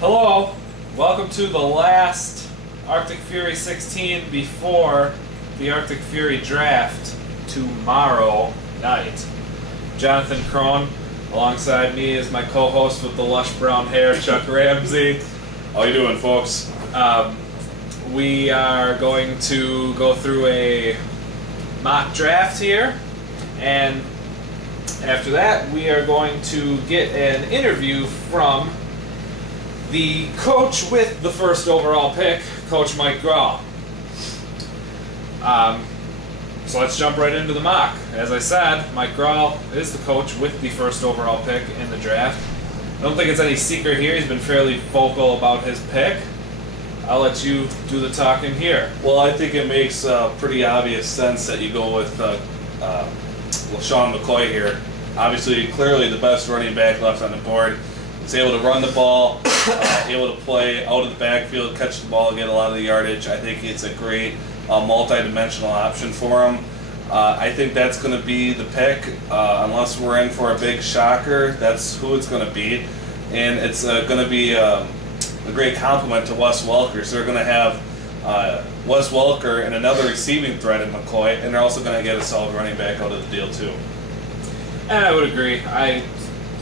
Hello, welcome to the last Arctic Fury 16 before the Arctic Fury draft tomorrow night. Jonathan Crone, alongside me is my co-host with the lush brown hair, Chuck Ramsey. How you doing, folks? We are going to go through a mock draft here, and after that we are going to get an interview from the coach with the first overall pick, Coach Mike Grawl. So let's jump right into the mock. As I said, Mike Grawl is the coach with the first overall pick in the draft. I don't think it's any secret here. He's been fairly vocal about his pick. I'll let you do the talking here. Well, I think it makes pretty obvious sense that you go with Sean McCoy here. Obviously, clearly the best running back left on the board. He's able to run the ball, able to play out of the backfield, catch the ball, get a lot of the yardage. I think it's a great multi-dimensional option for him. I think that's going to be the pick. Unless we're in for a big shocker, that's who it's going to be. And it's going to be a great compliment to Wes Welker. So they're going to have Wes Welker and another receiving threat in McCoy, and they're also going to get a solid running back out of the deal too. And I would agree.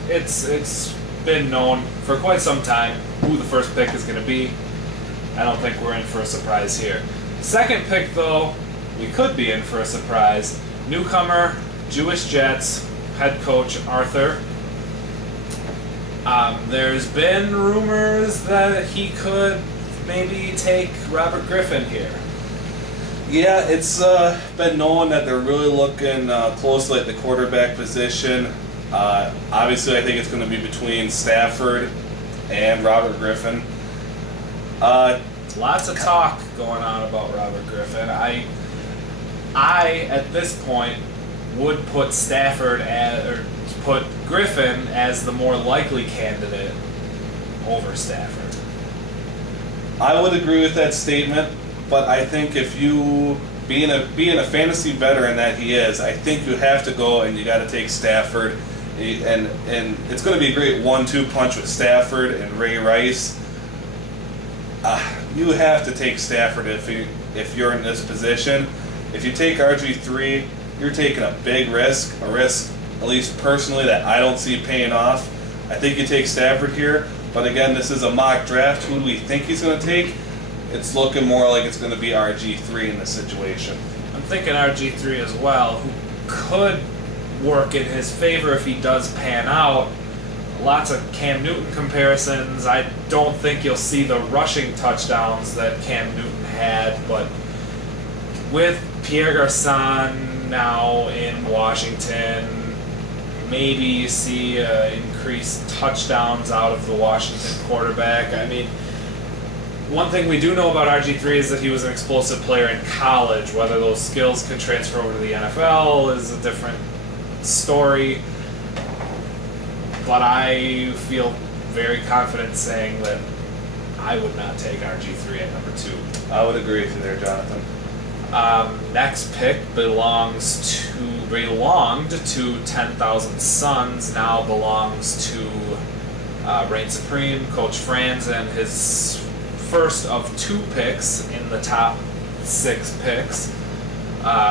It's been known for quite some time who the first pick is going to be. I don't think we're in for a surprise here. Second pick, though, we could be in for a surprise. Newcomer, Jewish Jets, head coach Arthur. There's been rumors that he could maybe take Robert Griffin here. Yeah, it's been known that they're really looking closely at the quarterback position. Obviously, I think it's going to be between Stafford and Robert Griffin. Lots of talk going on about Robert Griffin. I at this point would put put Griffin as the more likely candidate over Stafford. I would agree with that statement, but I think if you being a fantasy veteran that he is, I think you have to go and you got to take Stafford. And it's going to be a great 1-2 punch with Stafford and Ray Rice. You have to take Stafford if you're in this position. If you take RG3, you're taking a big risk, at least personally, that I don't see paying off. I think you take Stafford here, but again, this is a mock draft. Who do we think he's going to take? It's looking more like it's going to be RG3 in this situation. I'm thinking RG3 as well, who could work in his favor if he does pan out. Lots of Cam Newton comparisons. I don't think you'll see the rushing touchdowns that Cam Newton had, but with Pierre Garçon now in Washington, maybe you see increased touchdowns out of the Washington quarterback. I mean, one thing we do know about RG3 is that he was an explosive player in college. Whether those skills can transfer over to the NFL is a different story, but I feel very confident saying that I would not take RG3 at number 2. I would agree with you there, Jonathan. Next pick belonged to 10,000 Suns, now belongs to Reign Supreme, Coach Franz, and his first of 2 picks in the top 6 picks.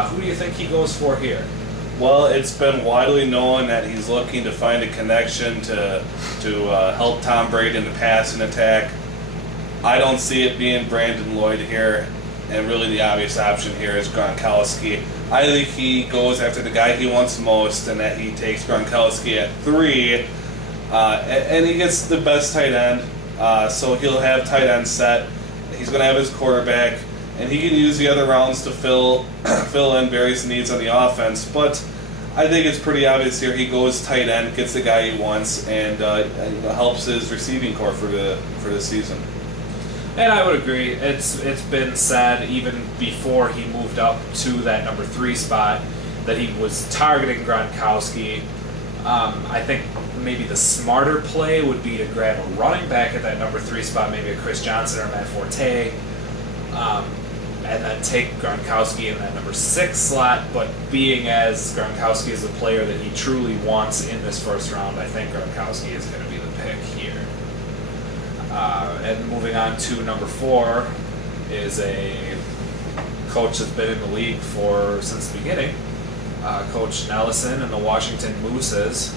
Who do you think he goes for here? Well, it's been widely known that he's looking to find a connection to help Tom Brady in the passing attack. I don't see it being Brandon Lloyd here, and really the obvious option here is Gronkowski. I think he goes after the guy he wants most, and that he takes Gronkowski at 3, and he gets the best tight end, so he'll have tight end set. He's going to have his quarterback, and he can use the other rounds to fill in various needs on the offense. But I think it's pretty obvious here. He goes tight end, gets the guy he wants, and helps his receiving core for the season. And I would agree. It's been said even before he moved up to that number 3 spot that he was targeting Gronkowski. I think maybe the smarter play would be to grab a running back at that number 3 spot, maybe a Chris Johnson or Matt Forte, and then take Gronkowski in that number 6 slot. But being as Gronkowski is a player that he truly wants in this first round, I think Gronkowski is going to be the pick here. And moving on to number 4 is a coach that's been in the league since the beginning, Coach Nelson and the Washington Mooses.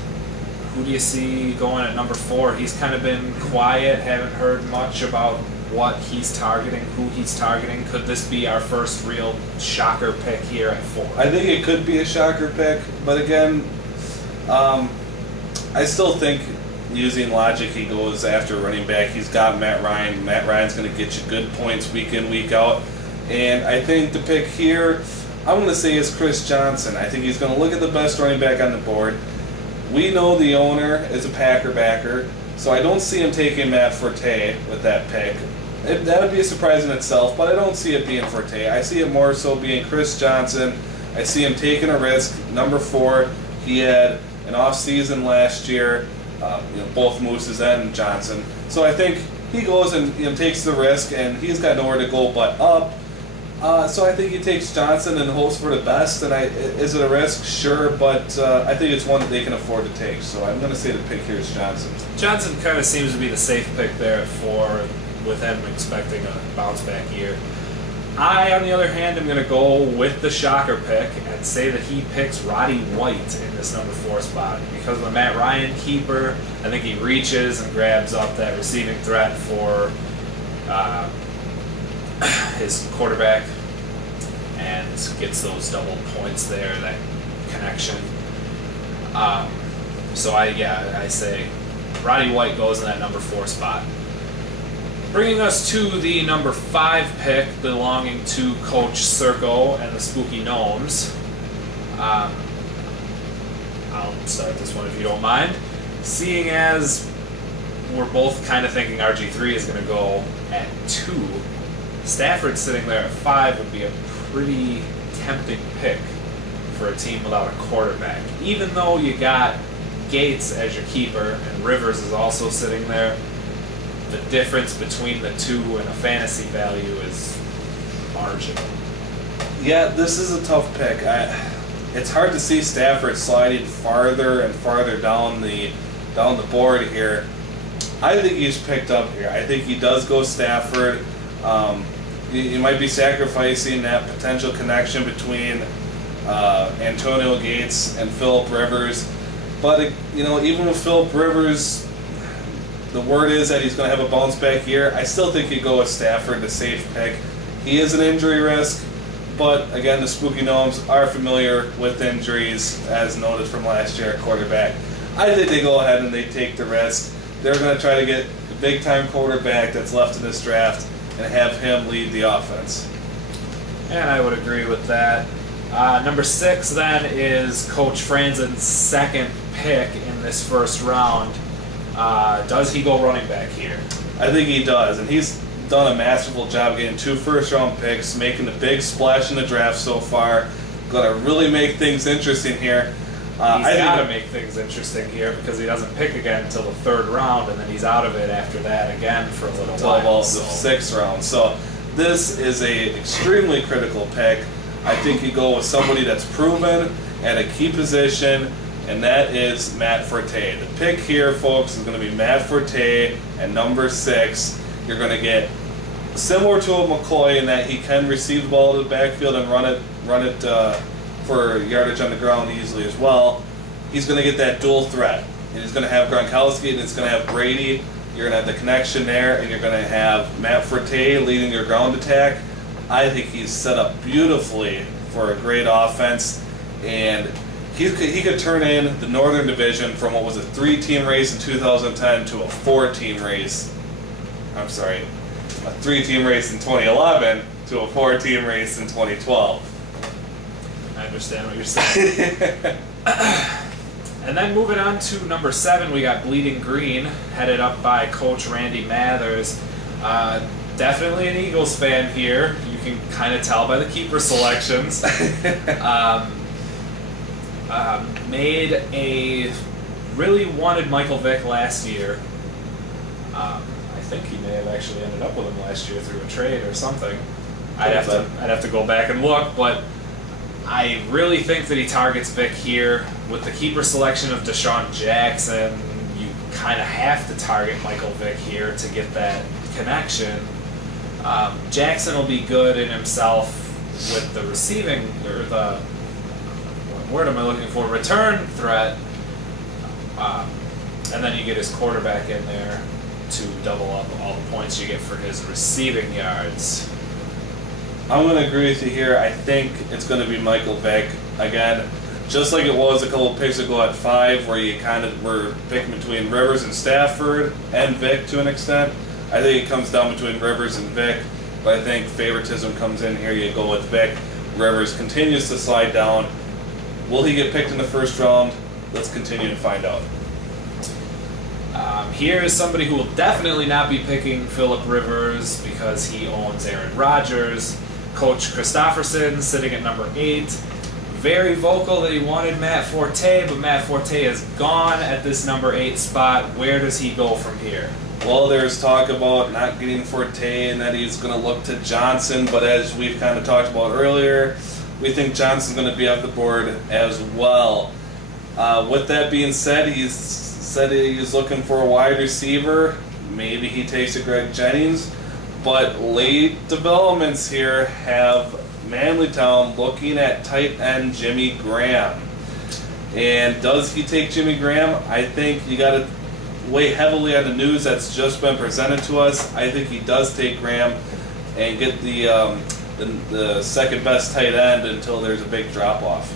Who do you see going at number 4? He's kind of been quiet, haven't heard much about what he's targeting, who he's targeting. Could this be our first real shocker pick here at 4? I think it could be a shocker pick, but again, I still think using logic, he goes after running back. He's got Matt Ryan. Matt Ryan's going to get you good points week in, week out. And I think the pick here, I'm going to say, is Chris Johnson. I think he's going to look at the best running back on the board. We know the owner is a Packer backer, so I don't see him taking Matt Forte with that pick. That would be a surprise in itself, but I don't see it being Forte. I see it more so being Chris Johnson. I see him taking a risk. Number 4, he had an off season last year. Both Mooses and Johnson. So I think he goes and takes the risk, and he's got nowhere to go but up. So I think he takes Johnson and hopes for the best. And is it a risk? Sure, but I think it's one that they can afford to take. So I'm going to say the pick here is Johnson. Johnson kind of seems to be the safe pick there at 4, with him expecting a bounce back year. I, on the other hand, am going to go with the shocker pick and say that he picks Roddy White in this number 4 spot. Because of the Matt Ryan keeper, I think he reaches and grabs up that receiving threat for his quarterback and gets those double points there, that connection. So I say Roddy White goes in that number 4 spot. Bringing us to the number 5 pick, belonging to Coach Circo and the Spooky Gnomes. I'll start this one if you don't mind. Seeing as we're both kind of thinking RG3 is going to go at 2, Stafford sitting there at 5 would be a pretty tempting pick for a team without a quarterback. Even though you got Gates as your keeper and Rivers is also sitting there, the difference between the two and a fantasy value is marginal. Yeah, this is a tough pick. It's hard to see Stafford sliding farther and farther down the board here. I think he's picked up here. I think he does go Stafford. You might be sacrificing that potential connection between Antonio Gates and Phillip Rivers. But even with Phillip Rivers, the word is that he's going to have a bounce back year. I still think you go with Stafford, the safe pick. He is an injury risk, but again, the Spooky Gnomes are familiar with injuries, as noted from last year at quarterback. I think they go ahead and they take the risk. They're going to try to get the big-time quarterback that's left in this draft and have him lead the offense. And I would agree with that. Number 6 then is Coach Franzen's second pick in this first round. Does he go running back here? I think he does, and he's done a masterful job getting 2 first-round picks, making the big splash in the draft so far. Going to really make things interesting here. He's got to make things interesting here because he doesn't pick again until the 3rd round, and then he's out of it after that again for a little while. Until the 6th round. So this is a extremely critical pick. I think you go with somebody that's proven at a key position, and that is Matt Forte. The pick here, folks, is going to be Matt Forte at number 6. You're going to get similar to a McCoy in that he can receive the ball to the backfield and run it for yardage on the ground easily as well. He's going to get that dual threat. And he's going to have Gronkowski and he's going to have Brady. You're going to have the connection there, and you're going to have Matt Forte leading your ground attack. I think he's set up beautifully for a great offense, and he could turn in the Northern Division from what was a 3-team race in 2010 to a 4-team race. I'm sorry, a 3-team race in 2011 to a 4-team race in 2012. And understand what you're saying. And then moving on to number 7, we got Bleeding Green, headed up by Coach Randy Mathers. Definitely an Eagles fan here. You can kind of tell by the keeper selections. Really wanted Michael Vick last year. I think he may have actually ended up with him last year through a trade or something. I'd have to go back and look, but I really think that he targets Vick here. With the keeper selection of Deshaun Jackson, you kind of have to target Michael Vick here to get that connection. Jackson will be good in himself with the receiving, or the, what word am I looking for, return threat. And then you get his quarterback in there to double up all the points you get for his receiving yards. I'm going to agree with you here. I think it's going to be Michael Vick again, just like it was a couple of picks ago at 5, where you kind of were picking between Rivers and Stafford and Vick to an extent. I think it comes down between Rivers and Vick, but I think favoritism comes in here. You go with Vick. Rivers continues to slide down. Will he get picked in the first round? Let's continue to find out. Here is somebody who will definitely not be picking Phillip Rivers because he owns Aaron Rodgers. Coach Christopherson sitting at number 8. Very vocal that he wanted Matt Forte, but Matt Forte is gone at this number 8 spot. Where does he go from here? Well, there's talk about not getting Forte and that he's going to look to Johnson, but as we've kind of talked about earlier, we think Johnson's going to be off the board as well. With that being said, he's looking for a wide receiver. Maybe he takes a Greg Jennings, but late developments here have Manlytown looking at tight end Jimmy Graham. And does he take Jimmy Graham? I think you got to weigh heavily on the news that's just been presented to us. I think he does take Graham and get the second best tight end until there's a big drop off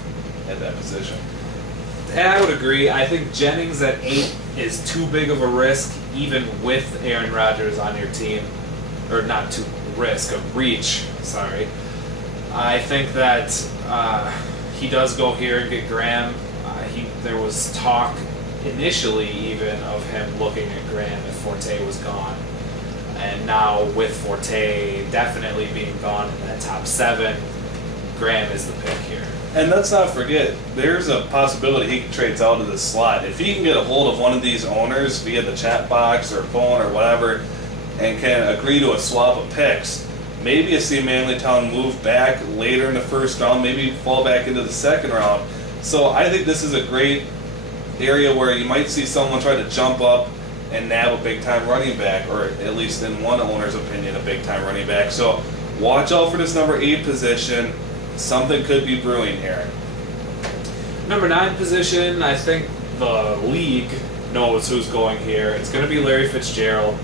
at that position. And I would agree. I think Jennings at 8 is too big of a risk, even with Aaron Rodgers on your team. Or not too risk, a reach, sorry. I think that he does go here and get Graham. There was talk initially even of him looking at Graham if Forte was gone. And now with Forte definitely being gone in that top 7, Graham is the pick here. And let's not forget, there's a possibility he trades out of the slot. If he can get a hold of one of these owners via the chat box or phone or whatever and can agree to a swap of picks, maybe you see Manlytown move back later in the first round, maybe fall back into the second round. So I think this is a great area where you might see someone try to jump up and nab a big-time running back, or at least in one owner's opinion, a big-time running back. So watch out for this number 8 position. Something could be brewing here. Number 9 position, I think the league knows who's going here. It's going to be Larry Fitzgerald,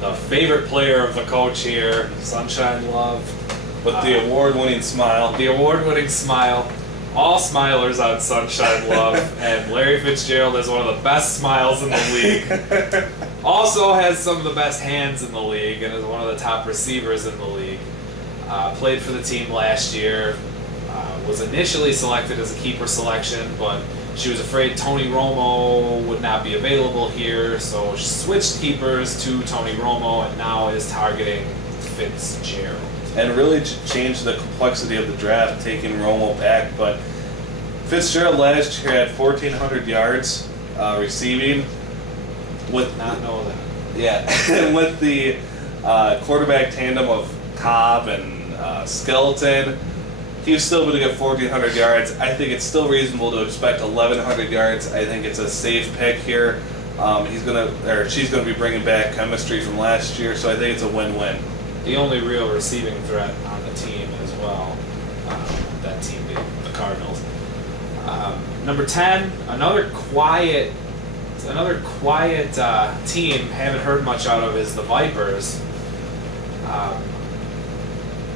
the favorite player of the coach here, Sunshine Love. With the award-winning smile. The award-winning smile. All smilers on Sunshine Love, and Larry Fitzgerald has one of the best smiles in the league. Also has some of the best hands in the league, and is one of the top receivers in the league. Played for the team last year. Was initially selected as a keeper selection, but she was afraid Tony Romo would not be available here, so she switched keepers to Tony Romo, and now is targeting Fitzgerald. And really changed the complexity of the draft, taking Romo back. But Fitzgerald last year had 1,400 yards receiving. With not know that. Yeah, and with the quarterback tandem of Cobb and Skeleton, he's still going to get 1,400 yards. I think it's still reasonable to expect 1,100 yards. I think it's a safe pick here. She's going to be bringing back chemistry from last year, so I think it's a win-win. The only real receiving threat on the team as well. That team being the Cardinals. Number 10, another quiet team. Haven't heard much out of is the Vipers.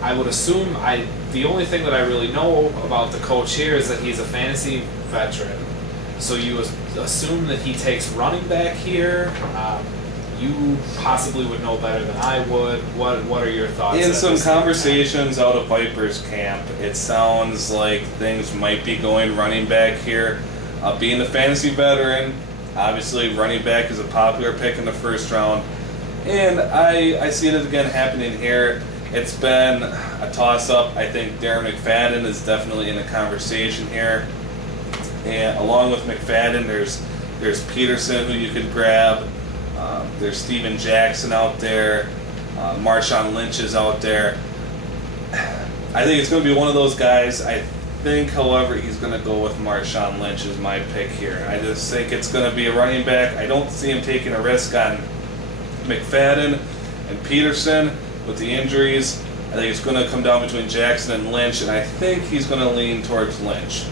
I would assume the only thing that I really know about the coach here is that he's a fantasy veteran. So you assume that he takes running back here. you possibly would know better than I would. What are your thoughts? In at some this time? conversations out of Vipers camp, it sounds like things might be going running back here. Being a fantasy veteran, obviously running back is a popular pick in the first round. And I see it again happening here. It's been a toss-up. I think Darren McFadden is definitely in the conversation here. And along with McFadden, there's Peterson who you could grab. There's Steven Jackson out there. Marshawn Lynch is out there. I think it's going to be one of those guys. I think, however, he's going to go with Marshawn Lynch as my pick here. I just think it's going to be a running back. I don't see him taking a risk on McFadden and Peterson with the injuries. I think it's going to come down between Jackson and Lynch, and I think he's going to lean towards Lynch.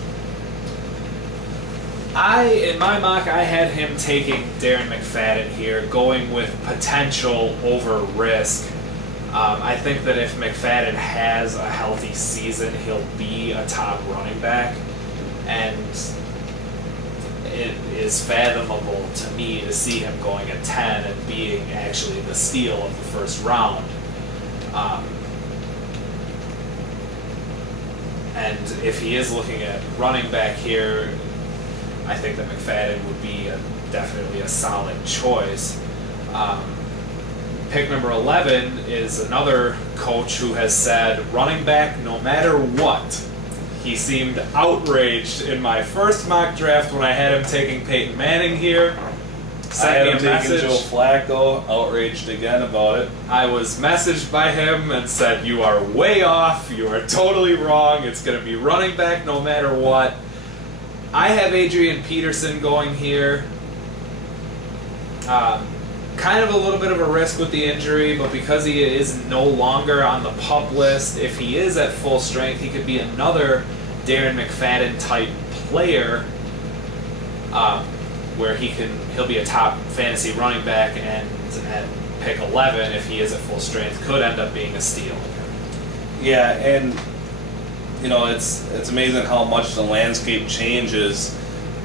In my mock, I had him taking Darren McFadden here, going with potential over risk. I think that if McFadden has a healthy season, he'll be a top running back, and it is fathomable to me to see him going at 10 and being actually the steal of the first round. And if he is looking at running back here, I think that McFadden would be definitely a solid choice. Pick number 11 is another coach who has said running back no matter what. He seemed outraged in my first mock draft when I had him taking Peyton Manning here. I had him taking message. Joe Flacco, outraged again about it. I was messaged by him and said, "You are way off. You are totally wrong. It's going to be running back no matter what." I have Adrian Peterson going here. Kind of a little bit of a risk with the injury, but because he is no longer on the PUP list, if he is at full strength, he could be another Darren McFadden type player, where he'll be a top fantasy running back, and at pick 11, if he is at full strength, could end up being a steal. Yeah, and you know, it's amazing how much the landscape changes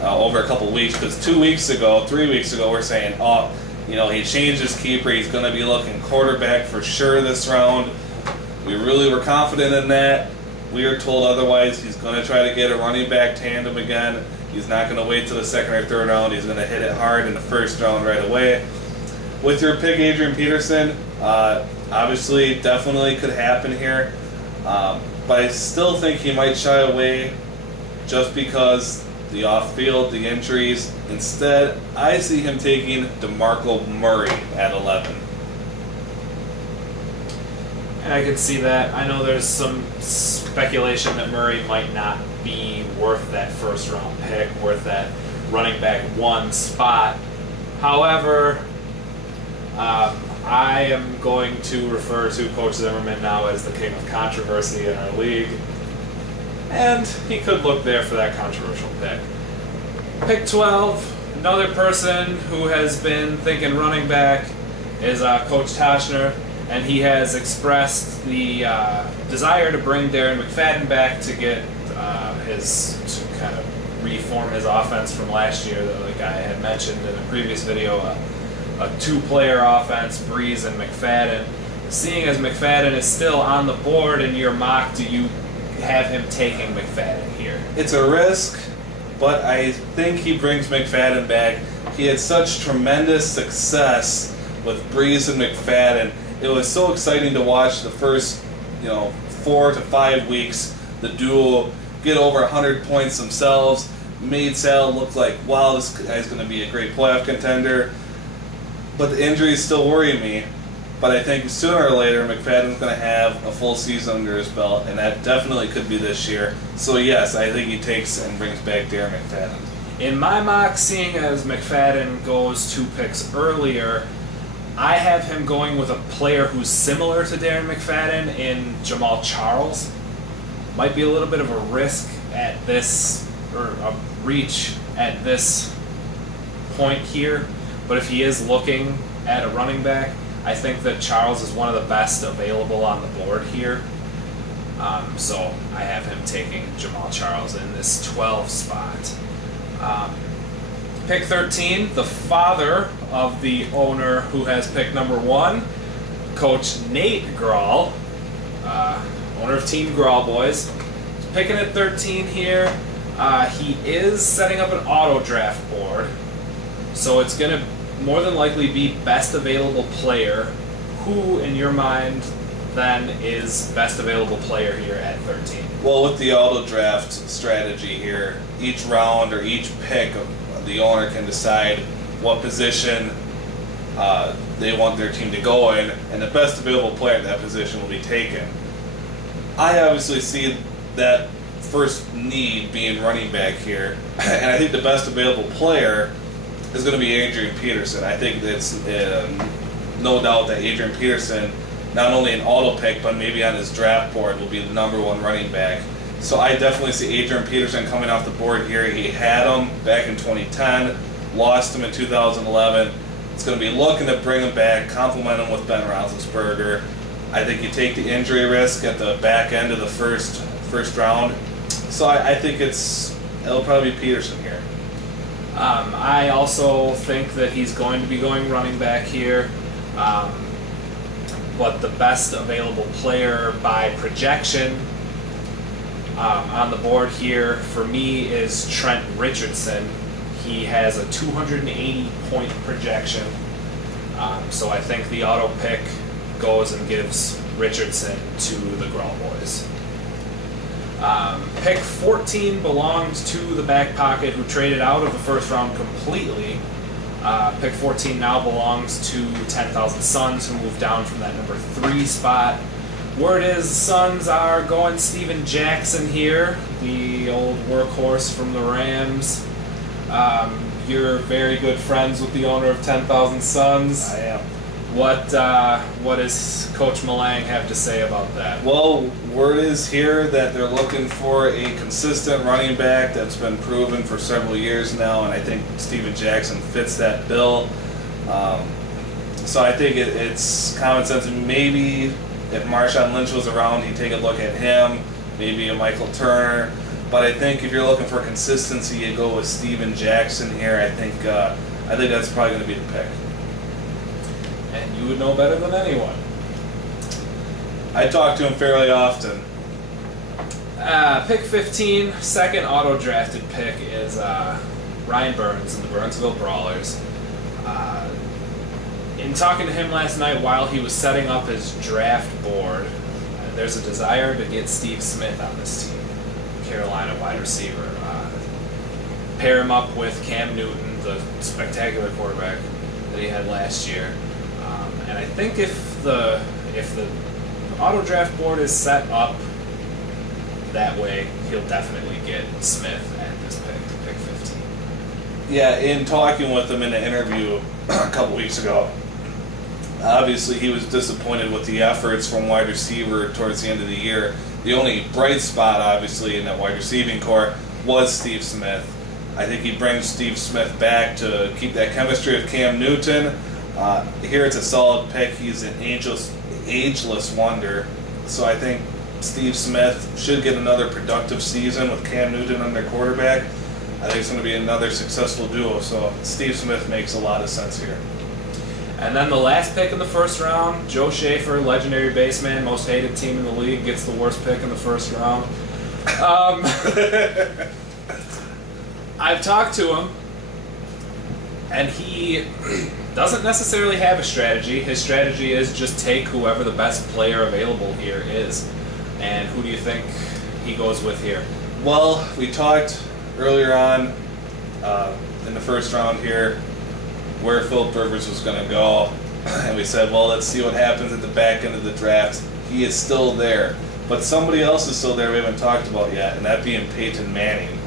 over a couple weeks. Because 3 weeks ago, we're saying, oh, you know, he changed his keeper. He's going to be looking quarterback for sure this round. We really were confident in that. We are told otherwise. He's going to try to get a running back tandem again. He's not going to wait till the second or third round. He's going to hit it hard in the first round right away. With your pick, Adrian Peterson, obviously, definitely could happen here. But I still think he might shy away just because the off-field, the injuries. Instead, I see him taking DeMarco Murray at 11. And I could see that. I know there's some speculation that Murray might not be worth that first round pick, worth that running back 1 spot. However, I am going to refer to Coach Zimmerman now as the king of controversy in our league. And he could look there for that controversial pick. Pick 12, another person who has been thinking running back is Coach Toshner, and he has expressed the desire to bring Darren McFadden back to get to kind of reform his offense from last year, like I had mentioned in a previous video, a 2-player offense, Breeze and McFadden. Seeing as McFadden is still on the board in your mock, do you have him taking McFadden here? It's a risk, but I think he brings McFadden back. He had such tremendous success with Breeze and McFadden. It was so exciting to watch the first, 4 to 5 weeks, the duo get over 100 points themselves, made Sal look like, wow, this guy's going to be a great playoff contender. But the injuries still worry me. But I think sooner or later, McFadden's going to have a full season under his belt, and that definitely could be this year. So yes, I think he takes and brings back Darren McFadden. In my mock, seeing as McFadden goes 2 picks earlier, I have him going with a player who's similar to Darren McFadden in Jamal Charles. Might be a little bit of a risk at this, or a reach at this point here, but if he is looking at a running back, I think that Charles is one of the best available on the board here. So I have him taking Jamal Charles in this 12 spot. Pick 13, the father of the owner who has pick number 1, Coach Nate Grawl, owner of Team Grawl Boys. Picking at 13 here, he is setting up an auto draft board, so it's going to more than likely be best available player. Who, in your mind, then is best available player here at 13? Well, with the auto draft strategy here, each round or each pick, the owner can decide what position they want their team to go in, and the best available player at that position will be taken. I obviously see that first need being running back here, and I think the best available player is going to be Adrian Peterson. I think it's no doubt that Adrian Peterson, not only an auto pick, but maybe on his draft board, will be the number 1 running back. So I definitely see Adrian Peterson coming off the board here. He had him back in 2010, lost him in 2011. It's going to be looking to bring him back, complement him with Ben Roethlisberger. I think you take the injury risk at the back end of the first round. So I think it'll probably be Peterson here. I also think that he's going to be going running back here. But the best available player by projection on the board here for me is Trent Richardson. He has a 280-point projection. So I think the auto pick goes and gives Richardson to the Grawl Boys. Pick 14 belongs to the back pocket who traded out of the first round completely. Pick 14 now belongs to 10,000 Suns, who moved down from that number 3 spot. Word is Suns are going Steven Jackson here, the old workhorse from the Rams. You're very good friends with the owner of 10,000 Suns. I am. What does Coach Malang have to say about that? Well, word is here that they're looking for a consistent running back that's been proven for several years now, and I think Steven Jackson fits that bill. So I think it's common sense. Maybe if Marshawn Lynch was around, he'd take a look at him, maybe a Michael Turner. But I think if you're looking for consistency, you go with Steven Jackson here. I think that's probably going to be the pick. And you would know better than anyone. I talk to him fairly often. Pick 15, second auto-drafted pick is Ryan Burns and the Burnsville Brawlers. In talking to him last night while he was setting up his draft board, there's a desire to get Steve Smith on this team, Carolina wide receiver. Pair him up with Cam Newton, the spectacular quarterback that he had last year. And I think if the auto draft board is set up that way, he'll definitely get Smith at this pick 15. Yeah, in talking with him in an interview a couple weeks ago, obviously he was disappointed with the efforts from wide receiver towards the end of the year. The only bright spot, obviously, in that wide receiving core was Steve Smith. I think he brings Steve Smith back to keep that chemistry with Cam Newton. Here it's a solid pick. He's an ageless wonder. So I think Steve Smith should get another productive season with Cam Newton under quarterback. I think it's going to be another successful duo. So Steve Smith makes a lot of sense here. And then the last pick in the first round, Joe Schaefer, legendary baseman, most hated team in the league, gets the worst pick in the first round. I've talked to him, and he doesn't necessarily have a strategy. His strategy is just take whoever the best player available here is. And who do you think he goes with here? Well, we talked earlier on in the first round here where Philip Rivers was going to go, and we said, well, let's see what happens at the back end of the draft. He is still there, but somebody else is still there we haven't talked about yet, and that being Peyton Manning.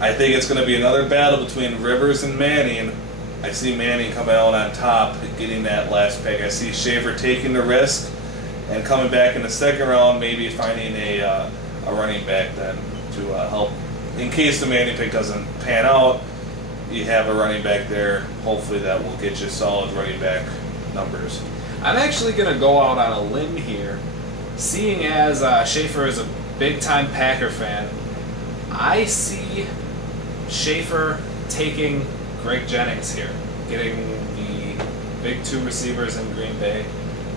I think it's going to be another battle between Rivers and Manning. I see Manning coming out on top and getting that last pick. I see Schaefer taking the risk and coming back in the second round, maybe finding a running back then to help. In case the Manning pick doesn't pan out, you have a running back there. Hopefully that will get you solid running back numbers. I'm actually going to go out on a limb here. Seeing as Schaefer is a big-time Packer fan, I see Schaefer taking Greg Jennings here, getting the big 2 receivers in Green Bay.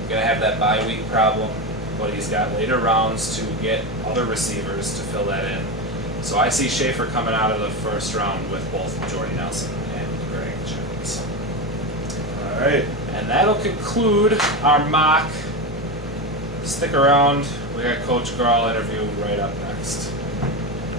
Gonna have that bye week problem, but he's got later rounds to get other receivers to fill that in. So I see Schaefer coming out of the first round with both Jordy Nelson and Greg Jennings. All right. And that'll conclude our mock. Stick around. We got Coach Grawl interview right up next.